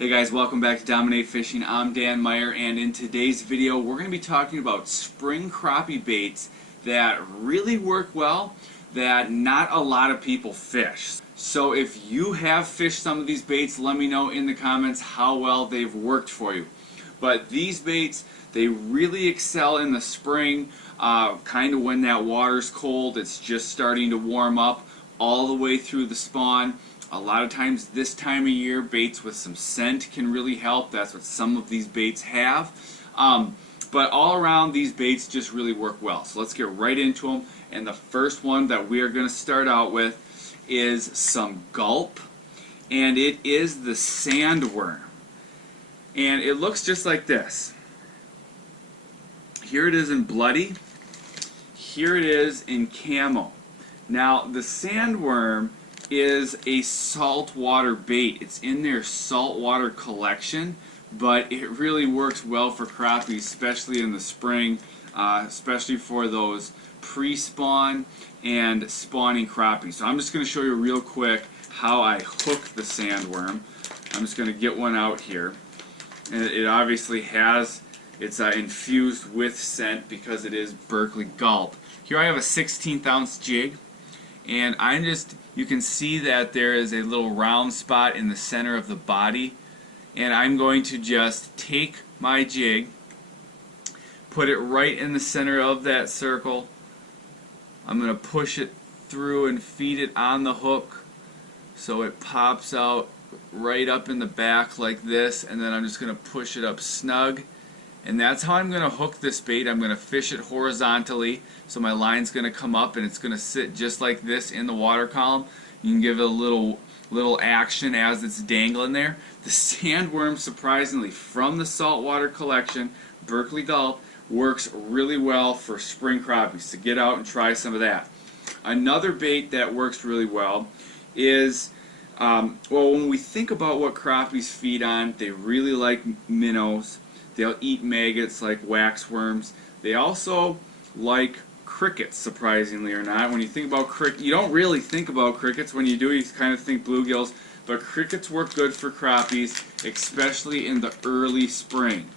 Hey guys, welcome back to Dominate Fishing. I'm Dan Meyer, and in today's video we're going to be talking about spring crappie baits that really work well, that not a lot of people fish. So if you have fished some of these baits, let me know in the comments how well they've worked for you. But these baits, they really excel in the spring, kind of when that water's cold, it's just starting to warm up, all the way through the spawn. A lot of times this time of year, baits with some scent can really help. That's what some of these baits have. But all around, these baits just really work well. So let's get right into them. And the first one that we are going to start out with is some gulp. And it is the sandworm. And it looks just like this. Here it is in bloody. Here it is in camo. Now, the sandworm is a saltwater bait. It's in their saltwater collection, but it really works well for crappie, especially in the spring, especially for those pre-spawn and spawning crappie. So I'm just going to show you real quick how I hook the sandworm. I'm just going to get one out here. And it obviously has, it's infused with scent because it is Berkeley Gulp. Here I have a 1/16 ounce jig, and you can see that there is a little round spot in the center of the body, and I'm going to just take my jig, put it right in the center of that circle. I'm going to push it through and feed it on the hook so it pops out right up in the back like this, and then I'm just going to push it up snug. And that's how I'm going to hook this bait. I'm going to fish it horizontally, so my line's going to come up and it's going to sit just like this in the water column. You can give it a little action as it's dangling there. The sandworm, surprisingly, from the saltwater collection, Berkeley Gulp, works really well for spring crappies, so get out and try some of that. Another bait that works really well is, well, when we think about what crappies feed on, they really like minnows. They'll eat maggots like waxworms. They also like crickets, surprisingly or not. When you think about crickets, you don't really think about crickets. When you do, you kind of think bluegills. But crickets work good for crappies, especially in the early spring.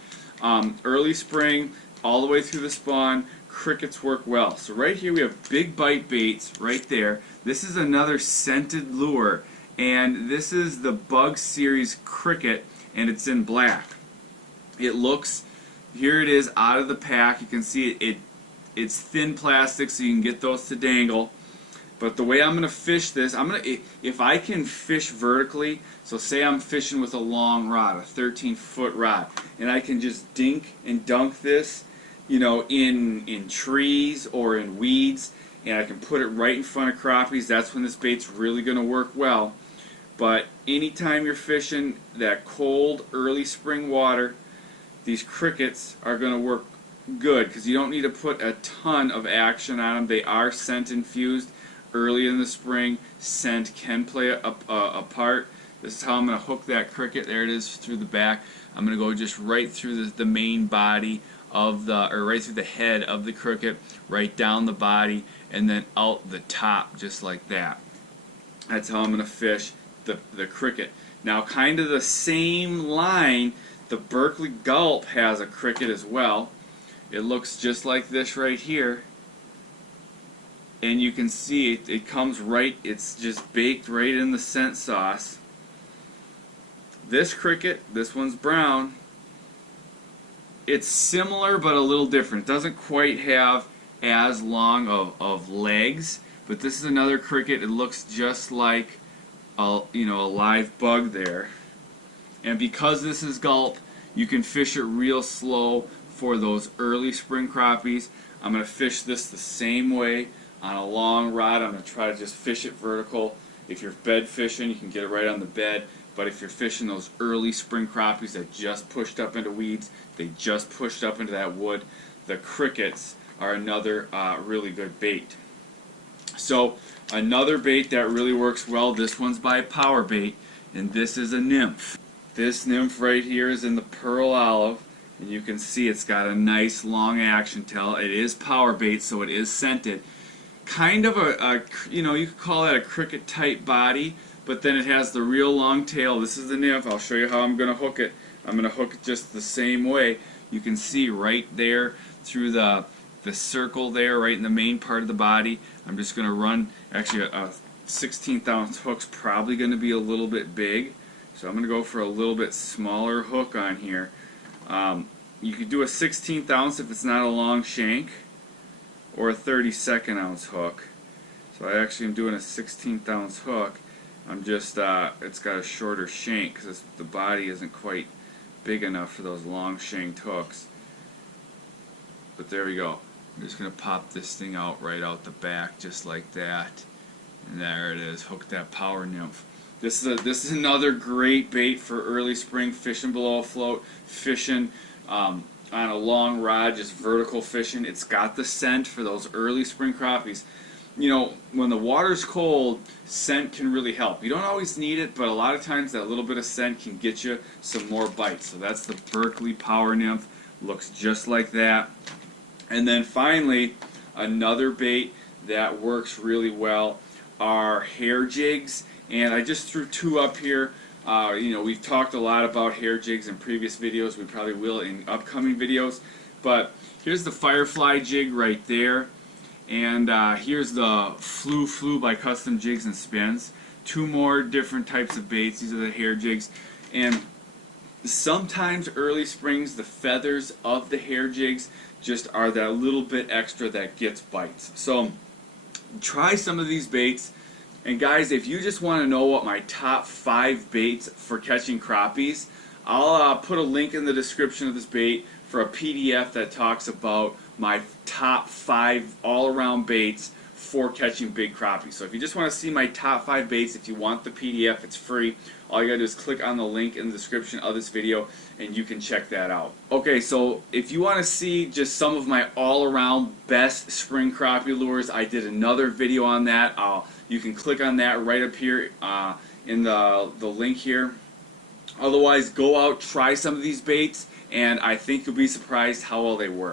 Early spring, all the way through the spawn, crickets work well. So right here we have big bite baits right there. This is another scented lure, and this is the Bug Series cricket, and it's in black. It looks, here it is out of the pack. You can see it's thin plastic, so you can get those to dangle. But the way I'm going to fish this, if I can fish vertically, so say I'm fishing with a long rod, a 13-foot rod, and I can just dink and dunk this, you know, in trees or in weeds, and I can put it right in front of crappies, that's when this bait's really going to work well. But anytime you're fishing that cold, early spring water, these crickets are going to work good because you don't need to put a ton of action on them. They are scent infused early in the spring. Scent can play a part. This is how I'm going to hook that cricket. There it is through the back. I'm going to go just right through the main body of right through the head of the cricket, right down the body, and then out the top just like that. That's how I'm going to fish the cricket. Now, kind of the same line, the Berkeley Gulp has a cricket as well. It looks just like this right here. And you can see it comes right, it's just baked right in the scent sauce. This cricket, this one's brown. It's similar but a little different. It doesn't quite have as long of legs, but this is another cricket. It looks just like a live bug there. And because this is gulp, you can fish it real slow for those early spring crappies. I'm going to fish this the same way on a long rod. I'm going to try to just fish it vertical. If you're bed fishing, you can get it right on the bed. But if you're fishing those early spring crappies that just pushed up into weeds, they just pushed up into that wood, the crickets are another really good bait. So another bait that really works well, this one's by Power Bait, and this is a Nymph. This Nymph right here is in the pearl olive, and you can see it's got a nice long action tail. It is Power Bait, so it is scented. Kind of you could call that a cricket type body, but then it has the real long tail. This is the Nymph. I'll show you how I'm going to hook it. I'm going to hook it just the same way. You can see right there through the circle there, right in the main part of the body. I'm just going to run, actually a 16th ounce hook's probably going to be a little bit big, so I'm going to go for a little bit smaller hook on here. You could do a 16th ounce if it's not a long shank, or a 32nd ounce hook. So I actually am doing a 16th ounce hook. I'm just, it's got a shorter shank because the body isn't quite big enough for those long shanked hooks. But there we go. I'm just going to pop this thing out right out the back just like that. And there it is. Hook that power nymph. This is another great bait for early spring fishing below a float, fishing on a long rod, just vertical fishing. It's got the scent for those early spring crappies. You know, when the water's cold, scent can really help. You don't always need it, but a lot of times that little bit of scent can get you some more bites. So that's the Berkeley Power Nymph. Looks just like that. And then finally, another bait that works really well are hair jigs. And I just threw two up here. You know, we've talked a lot about hair jigs in previous videos. We probably will in upcoming videos. But here's the Firefly jig right there. And here's the Flu by Custom Jigs and Spins. Two more different types of baits. These are the hair jigs. And sometimes early springs, the feathers of the hair jigs just are that little bit extra that gets bites. So try some of these baits. And guys, if you just want to know what my top 5 baits for catching crappies, I'll put a link in the description of this bait for a PDF that talks about my top 5 all-around baits for catching big crappies. So if you just want to see my top 5 baits, if you want the PDF, it's free. All you gotta do is click on the link in the description of this video and you can check that out. Okay, so if you want to see just some of my all-around best spring crappie lures, I did another video on that. You can click on that right up here in the link here. Otherwise, go out, try some of these baits, and I think you'll be surprised how well they work.